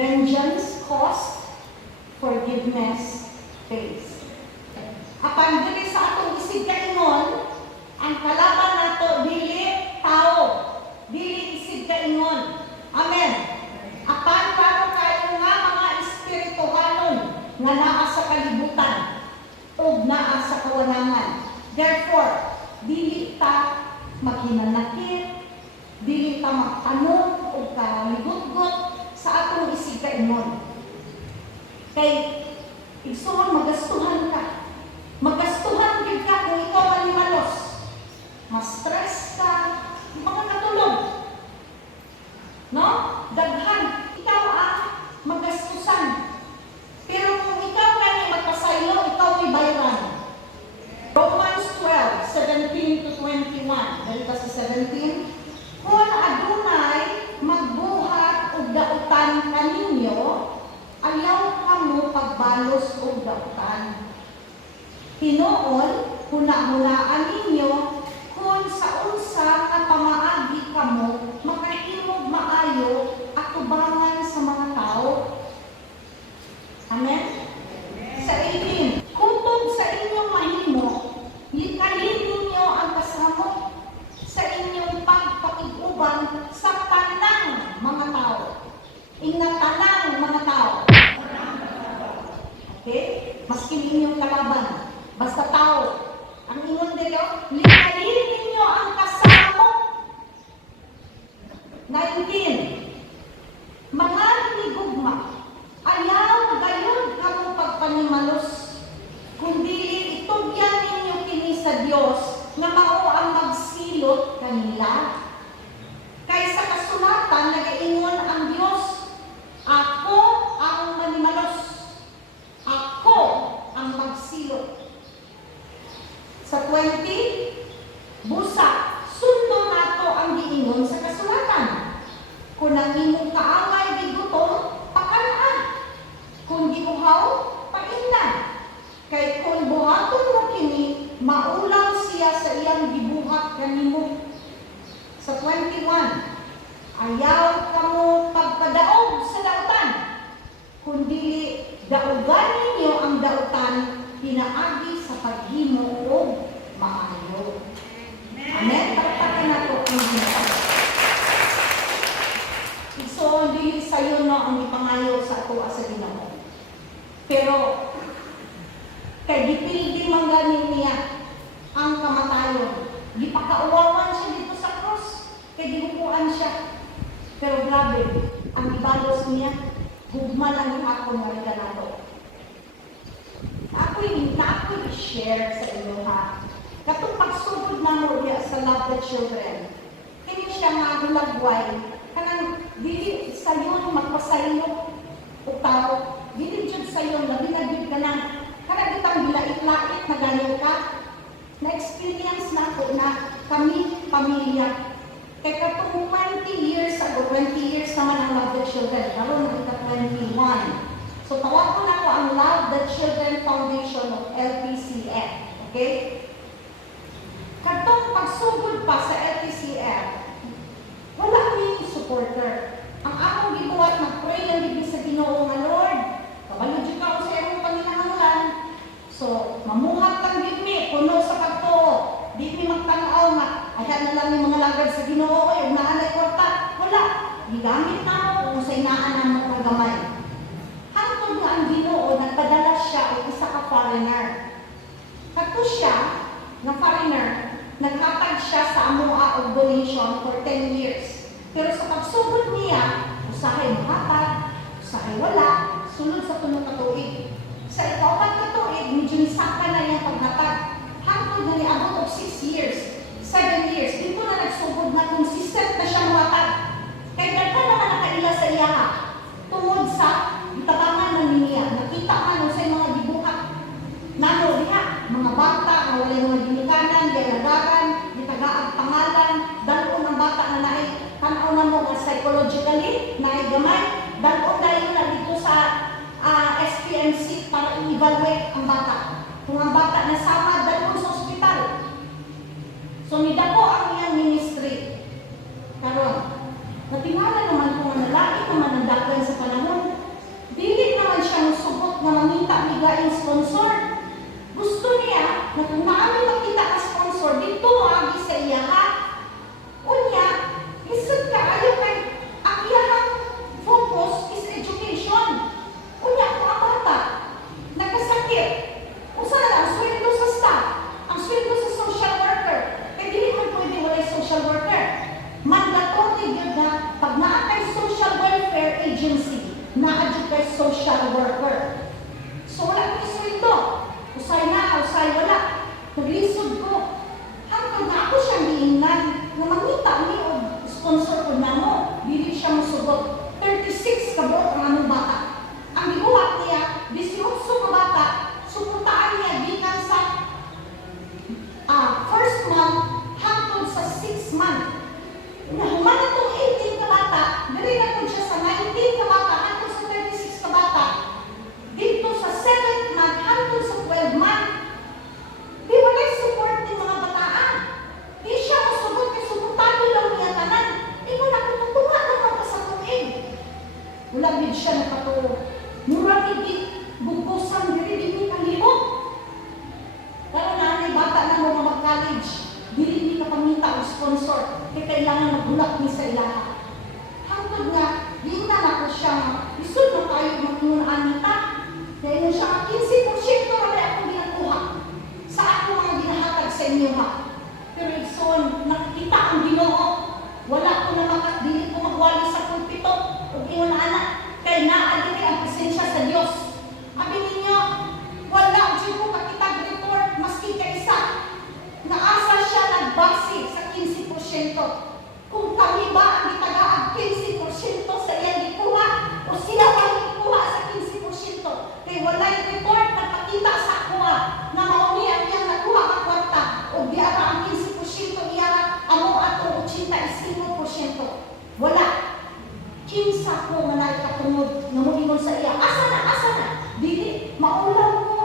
Vengeance cost, forgiveness pays. Apan diri sa atong isig kaingon, ang kalaban nato dili tao, dili isig kaingon. Amen. Apan klaro kayo nga mga espirituhanon nga naa sa kalibutan ug naa sa kawanangan. Therefore, dili ta maghinanakit, dili ta magtanong o kaligot-got sa atong isig kaingon. Kay igsoon magastuhan ka. Magastuhan gid ka kung ikaw manimalos. Ma-stress ka, di ba ka natulog? No? Daghan. Ikaw magastusan. Pero kung ikaw na magpasaylo, ikaw may bayaran. Romans 12:17 to 21. Dali ka sa 17. Kung adunay magbuhat og dautan kaninyo, ayaw kamo pagbalos og dautan. Hinuon, huna-hunaan ninyo kung sa unsa nga pamaagi kamo makahimog maayo at tubangan sa mga tao. Amen? Sa 18, kutob sa inyong mahimo, likalin ninyo ang kasamo sa inyong pagpakiguban sa tanang mga tao. Tanang mga tao. Okay? Maski inyong kalaban. Basta tao. Ang ingon dito, likalin ninyo ang kasamo. 19. Mga hinigugma, ayaw gayon kamo pagpanimalos, kundi itugyan ninyo kini sa Dios nga mao ang magsilot kanila. Kay sa kasulatan nagaingon ang Dios, ako ang manimalos, ako ang magsilot. Sa 20, busa, sundo nato ang giingon sa kasulatan. Kung ang imong kaaway gigutom, pakanaan. Kung gibuhaw, paingnan. Kay kung buhaton mo kini, maulaw siya sa iyang gibuhat kanimo. Sa 21, ayaw kamo pagpadaog sa dautan, kundi daugan ninyo ang dautan pinaagi sa paghimo og maayo. Amen? Pagpatan na ito ang Diyos. So, dili sayo no ang ipangayo sa ato sa Ginoo. Pero, kay gipildi man ganin niya ang kamatayon. Gipakauwawan siya dito sa cross. Kay gibukuan siya. Pero grabe, ang ibalos niya, hugma lang yung ako nga rin nato. Ako'y i-share sa inyo ha. Katong pagsugod na mo niya sa Love the Children, kini siya nga hulagway, kanang dili sa yun magpasaylo o tao, dili dyan sa yun, labinagid ka na, kanang itang bilait-lait na ganyan ka, na-experience na ako na kami, pamilya. Kaya katong 20 years ago, 20 years naman ang Love the Children, karoon na ika 21. So, tawag ko na ko ang Love the Children Foundation of LPCF. Okay? Katong pagsugod pa sa LPCF, wala kami supporter. Ang akong gibuhat, mag-pray ang libig sa Ginoo nga Lord. Kabalod yun ako sa iyong panginahanglan. So, mamuhat lang yun mi, puno sa pagtuo. Di mi magtanaw nga, ayan na lang yung mga lagad sa Ginoo, yung naanay kwarta. Wala. Gigamit na ako kung sa inaan na mo kagamay. Hangtod nga ang Ginoo, nagpadala siya o isa ka foreigner. Kato siya, na foreigner, naghatag siya sa amuha o donation for 10 years. Pero sa pagsugod niya, usahay mahatag, usahay wala, sunod sa tunong katuig. Sa ikaw katuig, medyo nisaka na niyang paghatag. Hangtod na niabot of 6 years, 7 years. Dito na nagsugod na consistent na siyang mahatag. Kaya ganda naman nakaila sa iya, tungod sa itabangan na niya. Nakita man sa mga gibuhat. Nano diha, mga bata, na wala mga ginikanan, dialagaran, ditagaag pangalan, dalon ang bata na naay, tanaw na mo psychologically, naay gamay, dalon dahil na dito sa SPMC para i-evaluate ang bata. Kung ang bata nasama, dalon sa ospital. So, nidako ang iyang ministry. Karon, natingala naman kung ang lalaki naman ang dagan sa panahon, naadyo kay social worker. So wala ko sweldo. Usay na, usay wala. Naglisod ko. Hanggang na ako siyang giingnan. Na mangita ni o sponsor ko na mo. Dili siya musugot. 36 ka bot ang anong bata. Ang gibuhat niya, 18 ka bata, suportaan niya gikan sa first month hangtod sa 6 month. Nahuman na itong 18 ka bata, dali na po siya sa 19 ka bata, hangtod sa 36 ka bata. Dito sa 7th month, hangtod sa 12 month. Di wala support ng mga bataan. Di siya masugot kay suportado lang niya tanan. Di wala ko tutunga naman pa sa tuig. Wala din siya nakatulog. Murang hindi bukusan diri dili kalihok. Pero nanay bata na mo mag-college, dili ka pamita og sponsor, kaya kailangan maghulak ni sa ilaha. Hangtod nga, di na ako siya, isod na tayo mag-ingon anita. Kaya yun siya, 15% wala akong ginakuha sa ako mga ginahatag sa inyo ha. Pero igsoon, nakikita ang Ginoo. Wala ko na dili ko magwali sa pulpito o ingon anak. Kaya naadiri ang presensya sa Diyos. Abi ninyo, wala dyan ko kakitag report, maski kaisa. Naasa siya nagbase sa 15%. Kung kami ba ang itagaag 15% sa iyang gikuha, o siya ba ang gikuha sa 15%? Kaya wala yung report na pakita sa kuha na mauni ang iyang nakuha ka kwarta o diara ang 15% iyara amo atong 85%. Wala. Kinsa ko nga naikatungod na mulingon sa iya. Asa na? Dili, maulaw ko.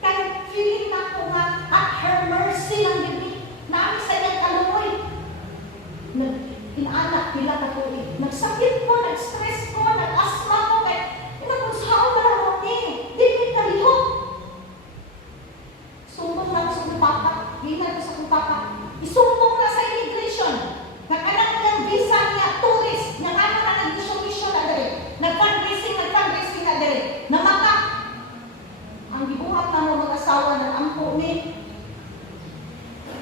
Kaya feeling na ko nga at her mercy lang dili. Naami sa iyang kalumoy. Inanak nila ka ko eh. Nagsakit ko, nag-stress ko, nag-asma ko. Kaya inakusaw na lang ako eh. Dili kalihok. Sumbong na ako sa kong papa. Ginan ko sa kong papa. Isumbong na sa immigration. Nag-anak niyang visa niya, tourist. Nag-anak na nag-mission na dere. Nag-fundraising na dere. Namaka. Ang gibuhat na mo mag-asawa ng ampo ni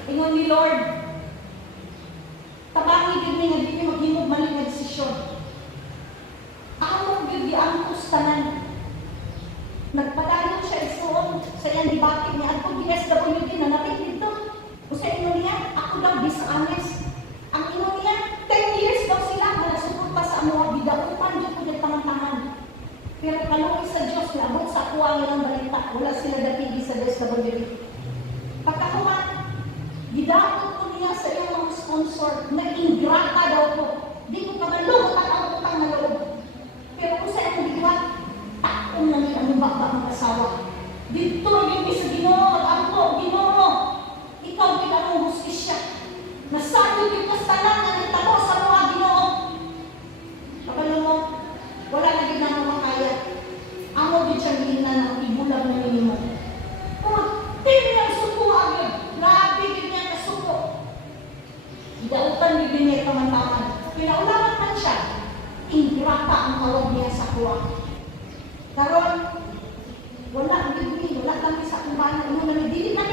ingon ni Lord. Tabangi din nga di niyo maghimog mali nga desisyon. Among gyud giangkos tanan. Nagpadayon siya isuon sa iyang debate ni adto DSWD na napit dito. Usa ingon niya, ako daw dishonest. Ang ingon niya, 10 years daw sila na nasuporta sa mga bidaupan dito ko ng taman-taman. Pero kaluoy sa Diyos, naabot sa kuha ng balita, wala sila datigi sa DSWD. Pagkakuman, gidaot ko niya sa iyong mga sponsor na ingrata daw ko. Di ko kamalong ang utang na loob. Pero kung sa iyong bigwat, takong na niya ang baba ng asawa. Dito rin sa Ginoo, mag-ampo, Ginoo. Ikaw bilang mong hustisya. Nasado yung kastanan na nagtamo sa mga Ginoo. Kapalo mo, wala na din na makaya. Amo din siyang ginan ng ibulang na minimo. Kung tini ang suko agad, grabe din niya kasuko. Idautan din niya taman-taman. Pinaulaman man siya, ingrata ang tawag niya sa kuwa. Karon, wala kami sa kumbahan. Dili na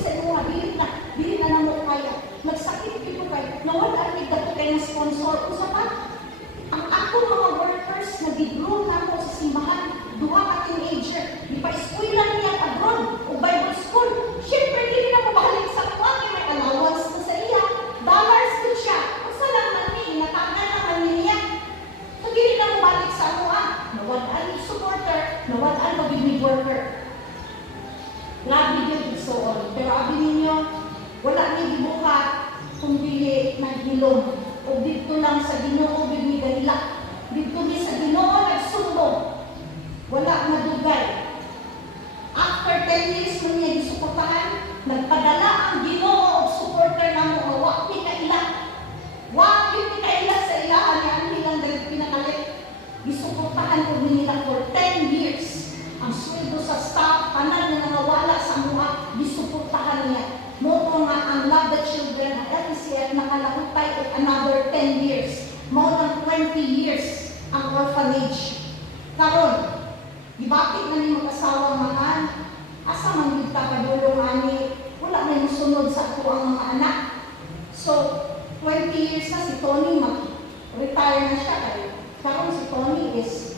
sa imuha, dili na namo kaya. Nagsakit dito kayo, nawala rin dato kayo ng sponsor. Usa pa, ang ako mga workers na gigroom na ako sa simbahan, duha ka teenager, di pa eskwela niya padron o Bible school. Siyempre, hindi na mo balik sa kuha, may allowance na sa iya. Dollars din siya. Usa lang man ni, natagal naman niya. So, hindi na mo balik sa kuha. Nawalaan yung supporter, nawalaan mag-big worker. Grabe yun isoon. Pero abi ninyo, wala niya gibuhat kung dili naghilom. O dito lang sa Ginoo bigmi ganila. Dito mi sa Ginoo nagsumbong. Wala madugay. After 10 years mo niya gisuportahan, nagpadala ang Ginoo og supporter na mo. Wa mi kaila. Wa mi kaila sa ilahan ni ang ilang dali pinakalit. Gisuportahan ko nila for 10 years. Ang sweldo sa staff, kanan na nawala sa mga gisuportahan niya. Mo nga ang Love the Children at LTCF nakalahutay og another 10 years. More than 20 years ang orphanage. Karon, gibakit na ni mag-asawa mahal. Asa man gid ta padulong ani, wala na sunod sa ako ang mga anak. So, 20 years na si Tony mag-retire na siya kay. Karon si Tony is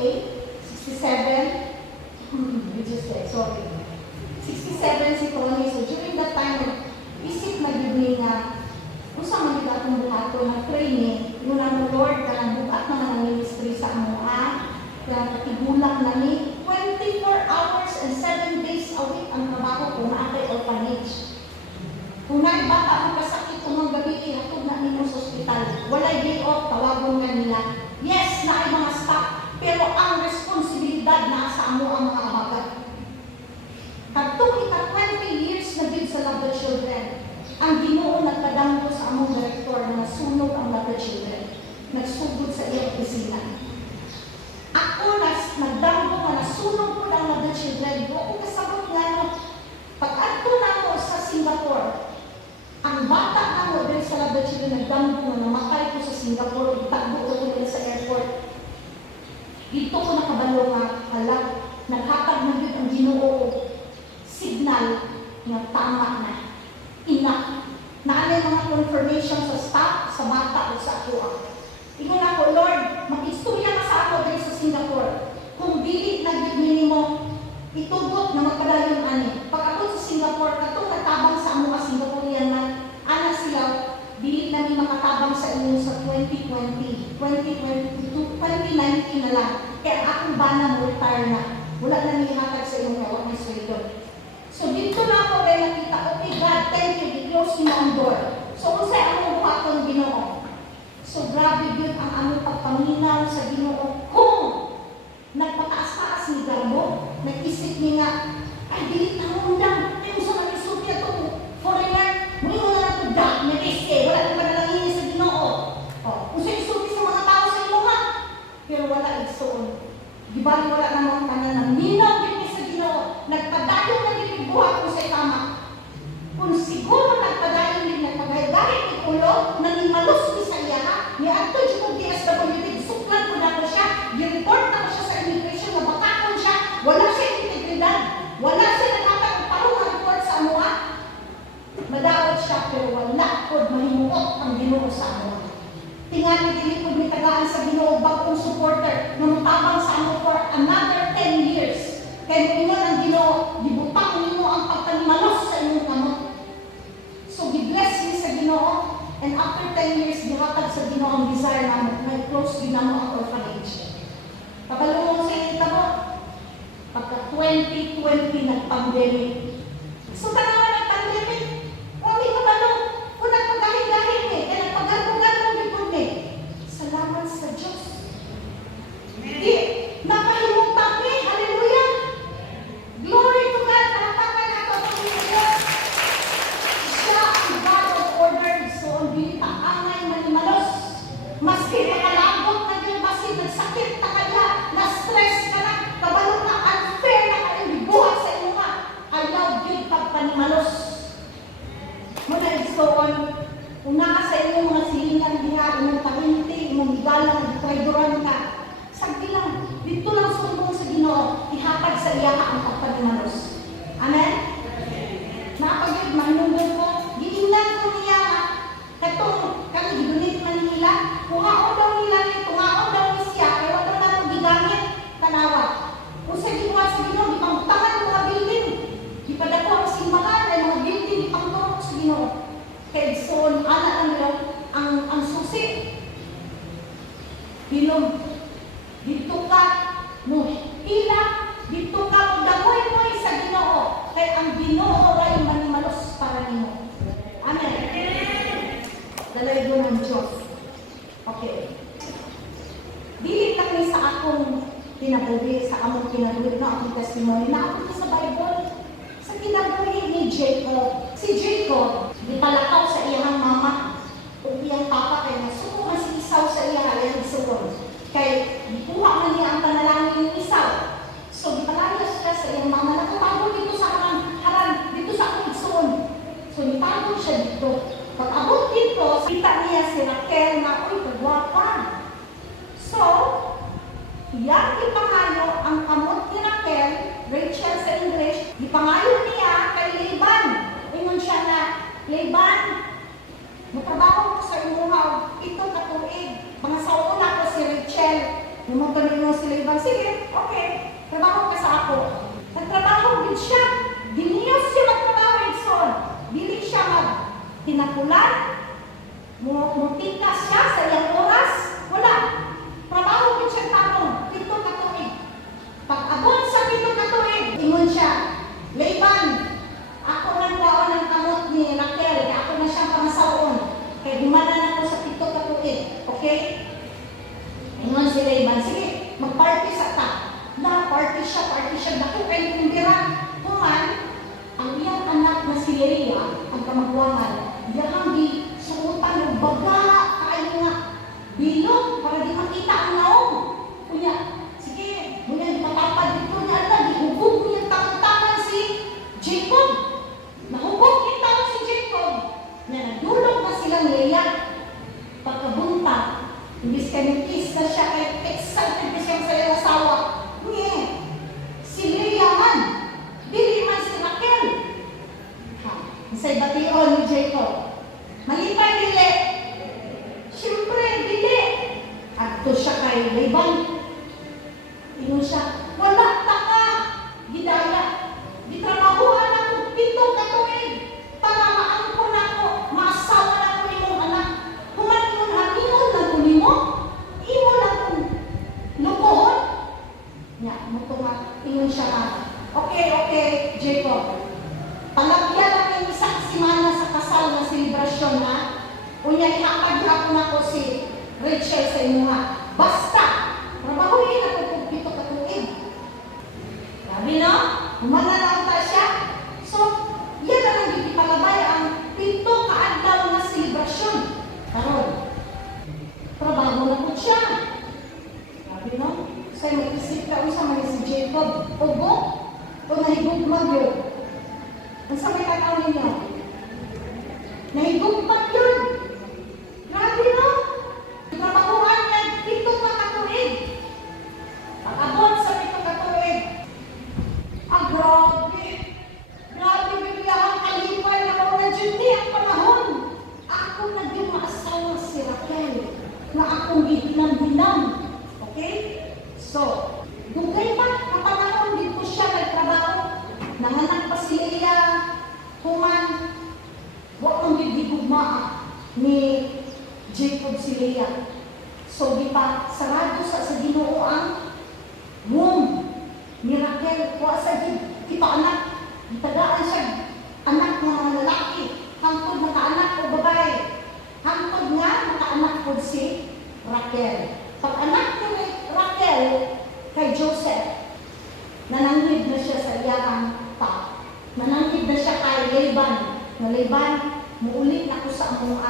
67, sorry. 67 si Tony. So during that time, isip na yun nga, kung saan man yung atong buhato ng training, yun ang Lord, ka bukat naman ang ministry sa amuha, kaya katigulang na ni 24 hours and 7 days a week ang trabaho ko na atay orphanage. Kung na'y bata ang kasakit kung mga gabi, hatod na ninyo sa ospital. Walay day off, tawagon nga nila. Yes, na ay mga staff, pero ang responsibilidad na sa amo ang mga abagat. Katong ika-20 years na din sa Love the Children, ang Ginoo nagpadanggo sa among direktor na nasunog ang Love the Children. Nagsugod sa iyang opisina. Ako nagdanggo na nasunog ko ang Love the Children. Doon ko kasabot nga no, pag-adto na ako sa Singapore, ang bata na mo dahil sa Love the Children, nagdanggo na namatay ko sa Singapore, itagbo ko nila sa airport. Dito ko nakabalo nga, halag, naghatag na yun ang Ginoo signal na tama na. Ina. Naalay mga confirmation sa staff, sa bata o sa ako. Ingon ako, Lord, mag-istorya ka sa ako dahil sa Singapore. Kung dili na gid mo, itugot na magpadayon ani. Pag ako sa Singapore, katong natabang sa amo ka Singaporean man, ana sila, dili na ni makatabang sa inyo sa 2020, 2022, 2019 na lang. Kaya akong bana mo retire na. Wala na nihatag sa inyo nga, may sweldo. So dito na ako kaya nakita, okay God, thank you, i-close mo ang door. So kung sa'yo ang buhatong Ginoo. So grabe yun ang aming pagpaminaw sa Ginoo. Kung nagpataas-taas ni Garbo, nag-isip niya nga, ay dilit na mo lang, ay gusto na isupya ito, foreigner, muli mo na lang ito, nag-isip, wala naman na lang sa Ginoo. Kung sa'yo isupya sa mga tao sa ilo ha, pero wala igsoon. Gibali wala namang tanan ng minaw, sa Ginoo, nagpadayon na din buhat ko sa tama. Kung siguro nagpadayon din nagpagayagayag ng ulo, nanimalos ni sa iya ha, ni Anto Jukog DSWD, suklan ko na ko siya, i-report na ko siya sa immigration, nabatakon siya, wala siya integridad, wala siya nakatag parang report sa amuha. Madaot siya, pero wala ko mahimuot ang Ginoo sa amuha. Tingali dili ko tagaan sa Ginoo bagong supporter, namutabang sa amo for another 10 years. Kaya mo ang Ginoo, gibutang nimo ang pagtanimalos sa inyong kamot. So, gi-bless ni sa Ginoo, and after 10 years, gihatag sa Ginoo ang desire namin, may close ginamo ang orphanage. Kabalungon sa inyo mo, pagka 2020 nag-pandemic. So, tanawa nag-pandemic, kami kabalong, kung nagpagahing-gahing eh, kaya nagpagarbog-garbog likod eh. Salamat sa Diyos. Di, napahimutang eh, hallelujah. Glory to God! Palakpakan ako sa Diyos! Siya ang God of order. So, ang bilitaangay manimalos. Maski makalabot na yung maski nagsakit na kaya, na-stress ka na, kabalo na unfair na kayong bibuhat sa inyo nga. Ayaw yun pagpanimalos. Muna igsoon, kung naka sa inyo mga silingan diha, imong pahinti, imong higalang, traidoran ka, sagdi lang, dito lang sumbong sa Ginoo, ihatag sa iya ang pagpanimalos. Amen? Napagod, manunod ko, giingnan ko niya, katong kami gidunit man nila, kungaon daw nila ni, kungaon daw ni siya, kaya wala na itong gigamit, tanawa. Kung sa ginawa sa Ginoo, ipangtangan mga building, ipadako ang simbahan, ay mga building, ipangturok sa Ginoo. Kaya so, ang susi, Binom, dito ka, no, ila, dito ka, damoy mo sa Ginoo, kaya ang Ginoo ay manimalos para nimo. Amen. Dalay doon ang Diyos. Okay. Dili lang ni sa akong kinabuhi, sa among kinabuhi na akong testimony, na ako sa Bible, sa kinabuhi ni Jacob. Si Jacob, ditalakaw sa iyang mama, o iyang papa, kaya nasuko si Isaw sa iyang isuon. Kaya ikuha man niya ang panalangin ng Isaw. So, dipalayas siya sa iyang mama, nakatago dito sa haran, dito sa akong isuon. So, nitago siya dito. Pag abot dito, kita niya si Raquel na, uy, kagwapa. So, yan ipangayo ang kamot ni Raquel, Rachel sa English, ipangayo niya kay Laban. Ingon siya na, Laban, matrabaho ko sa imuhaw, ito katuig. Mga sa una ko si Rachel, Lumunta ninyo sila ibang, sige, okay, trabaho ka sa ako. Nagtrabaho din siya. Diniyos siya magtrabaho, Edson. Dili siya tinapulan. Mutika siya sa iyang oras. Wala. Trabaho din siya tanong. 7 ka tuig. Pag-abot sa 7 ka tuig, ingon siya, Laban, ako nagwaon ng kamot ni Raquel, kaya ako na siyang pamasaon. Kaya dumanan ako sa 7 ka tuig. Okay? Ingon si Laban, sige, mag-party sa ta. Na, party siya. Dako kayo kumbira. Kuman, ang iyang anak na si Leia, ang kamagwangan, iyang di suutan ng baga, kayo nga, bilog, para di makita ang naong. Kunya, sige, muna di matapad dito niya, di hubog niya tangan si Jacob. Nahubog niya tangan si Jacob. Nagdulog na silang Leia. Pagkabunta, imbis kiss na siya, kaya excited na siya sa iyong asawa. Nye, si Leia man, dili man si Raquel. Ha, isa'y bation ni Jacob. Malipay dili. Siyempre, dili. Adto siya kay Laban. Ingon siya, wala ta ka, gidaya. Gitrabahuan ako 7 ka tuig para maangkon ako, maasawa na ko imong anak. Human ingon ingon lang ko nimo, imo lang kong lukohon. Nya, mutunga, ingon siya ka. Okay, Jacob. Palagyan lang yung isang simana sa kasal na selebrasyon na. Unya, ihapag ako na ko si Rachel sa inyo nga. Basta, trabahuin ako kung 7 ka tuig. Sabi no? Humananaw ta siya. So, yan na lang ipalabay ang 7 ka adlaw na selebrasyon. Karon, trabaho na po siya. Sabi no? Sa'yo mag-isip ka sa mga si Jacob. Ogo? O nahigugmag yun? Ang sa may kakaw ninyo? Nahigugmag yun. Grabe no? Trabahuan niya 7 ka katuig. Pag-abot sa 7 katuig. Grabe. Grabe, biglang kalipay na mga Judy ang panahon. Ako naging maasawa si Raquel na akong ginang-ginang. Okay? So, dugay pa, kapanahon dito siya nagtrabaho. Nanganak pa si Leia, human, wak ang gigigugma ni Jacob si Leia. So, di pa, sarado sa Ginoo ang womb ni Raquel. Wa sa ipaanak, itagaan siya, anak ng mga lalaki, hangtod nakaanak o babae. Hangtod nga, nakaanak po si Raquel. Pag anak ni Raquel kay Joseph, nananghid na siya sa iyang pa. Nananghid na siya kay Laban. Na Laban, muulit na ko sa among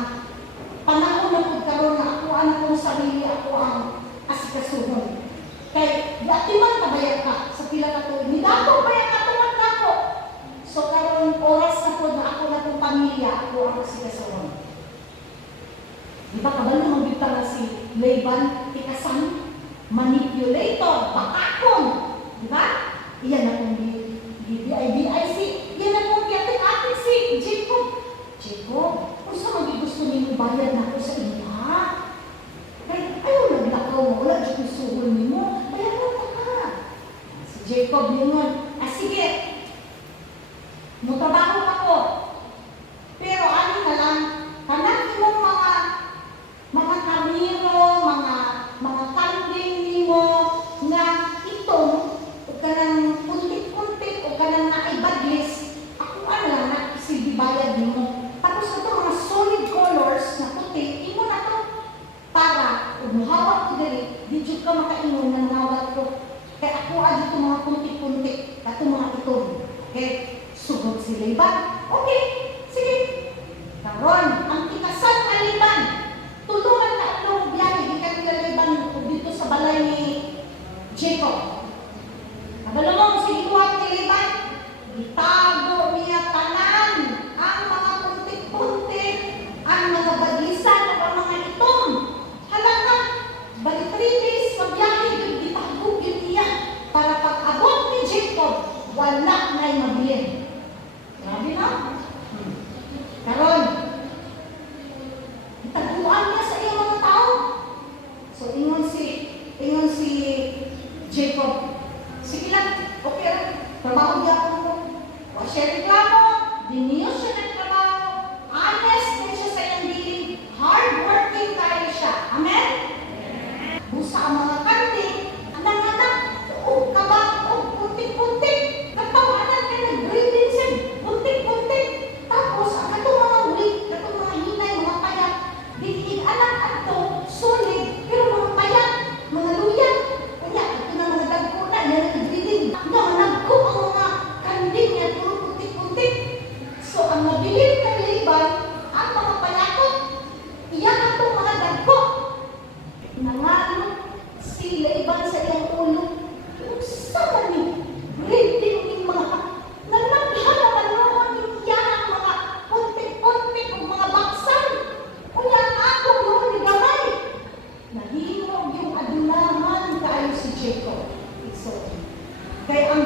panahon na po karoon na ako ang akong sarili, ako ang asikasuhon. Kay, dati man kabayan ka sa pila ka tuwid. Ni dato bayan ka tuwad na ako. So, karoon oras na po na ako na kong pamilya, ako ang asikasuhon. Di ba kabalo magbita na si Laban, ikasan, manipulator, bakakon. Di ba? Iyan na kong BIC. Iyan na kong ating si Jacob. Jacob, kung saan gusto niyo bayad na ako sa inyo, ha? Kaya ayaw naglakaw mo, wala dyan yung suhol niyo. Bayaran na ka. Si Jacob yun. Sige, magtrabaho ako. Pero ano na lang, kanan mong mga kamiro, mga kanding nimo na itong o kanang puntik-puntik o kanang naibaglis, ako lang na isibibayad nimo. Tapos ito mga solid colors na puti, imo na to para umuhawak ko dali, di jud ka makaingon na nangawat ko. Kaya ako dito mga puntik-puntik, kato mga itong. Okay, sugod si Laban. Okay, sige. Karon, ang tikasan na Laban, tulungan na ang biyahe, ikan nila Laban dito sa balay ni Jacob. Nabalo mo, sinikuhan ni Laban, itago niya tanan ang mga puntik-puntik, ang mga bagisan o ang mga itong. Halaka, bali 3 days magbiyahe, itago yun niya para pag-abot ni Jacob, wala na'y mabilin. Grabe na? Karon, itaguan niya sa iyong mga tao. So, ingon si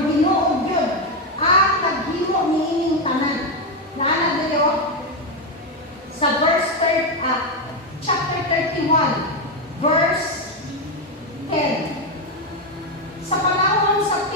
ang Ginoo gyud ang naghimo niining tanan. Naana ninyo sa chapter 31, verse 10. Sa panahon sa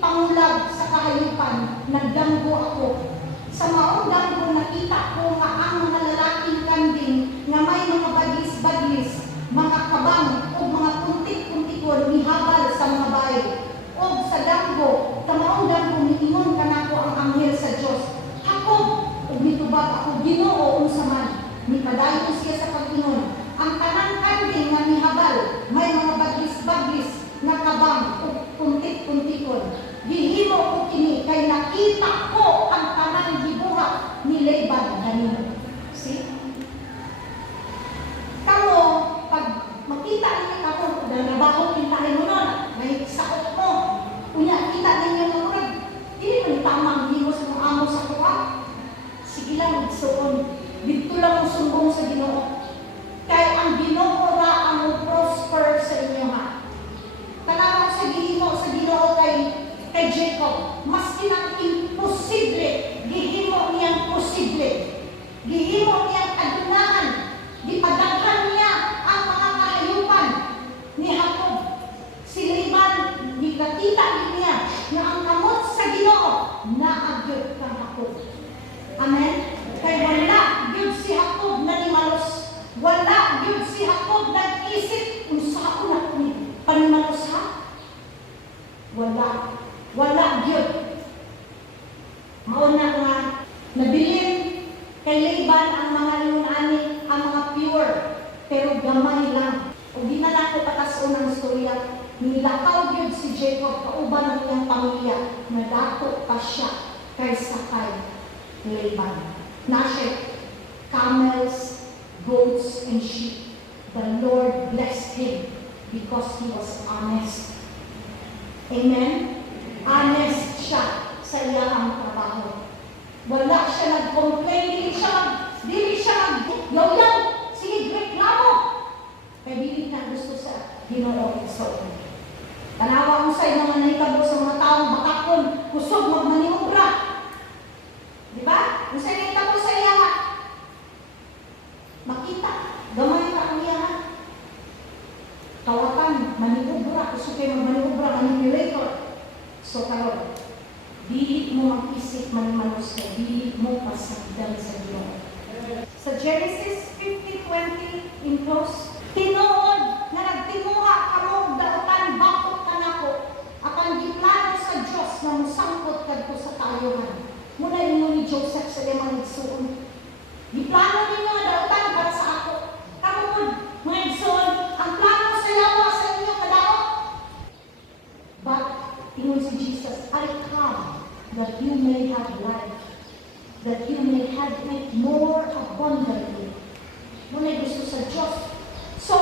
pangulag sa kahayupan, nagdanggo ako. Sa maong danggo nakita ko nga ang mga lalaking kambing nga may mga baglis-baglis, mga kabang o mga puntik-puntikon mihabal sa mga bahay. O sa danggo, sa maong danggo miingon kanako ang anghel sa Dios. Hakob, ug mitubag ako, Ginoo unsa man. Mipadayon siya sa pag-ingon. Ang tanang kambing nga mihabal, may mga baglis-baglis na kabang o puntik-puntikon. Gihimo ko kini kay nakita ko ang tanang gibuhat ni Laban kanino. See? Kamo, pag makita ninyo ako, nanabaho kintahin mo nun, may sakot mo. Unya, kita ninyo ng urag. Hindi mo ni tamang himos mong amo sa kuha. Sige lang, igsoon. Dito lang mo sumbong sa Ginoo. Kaya ang Ginoo ra ang prosper sa inyo ha. Tanawag sa Ginoo kay Jacob, maski nang imposible, gihimo niyang posible. Gihimo niyang kadunahan, gipadaghan niya ang mga kahayupan ni Jacob. Si Laban, gikakita niya na ang kamot sa Ginoo naagyod kang Jacob. Amen? Kay wala gyud si Jacob na nimalos. Wala gyud si Jacob nag-isip unsa na kung panimalos ha? Wala gyud. Mauna nga nabilin kay Laban ang mga ingon-ani, ang mga pure, pero gamay lang. O di na nato patason ang istorya. Nilakaw gyud si Jacob kauban ang iyang pamilya na dato pa siya kaysa kay Laban. Nashe camels, goats, and sheep. The Lord blessed him because he was honest. Amen? Honest siya sa iyang trabaho. Wala siya nag-complain, dili siya nag-yaw-yaw, sige, reklamo. Kaya dili na gusto sa Ginoo so. Tanawa mo sa mga nahitabo sa mga taong bakakon, kusog magmaniobra. Di ba? Kung sa nahitabo sa iya, makita, gamay ka ang iya. Kawatan, maniobra, kusog kayo magmaniobra, manipulator. So karon, dili mo mag-isip manimanos ka, dili mo pasagdan sa Ginoo. Sa Genesis 50:20, in close, tinuod nga nagtimuha kamo og dautan bakot kanako akan giplano sa Dios nga mosangkot kadto sa kaayohan. Muna ingon ni Joseph sa limang igsoon. Giplano ninyo nga dautan para sa ako. Kamod, mga igsoon, ang plano sa yawa sa inyo kadaot. But ingon si Jesus, I come that you may have life, that you may have it more abundantly. Muna gusto sa Diyos. So,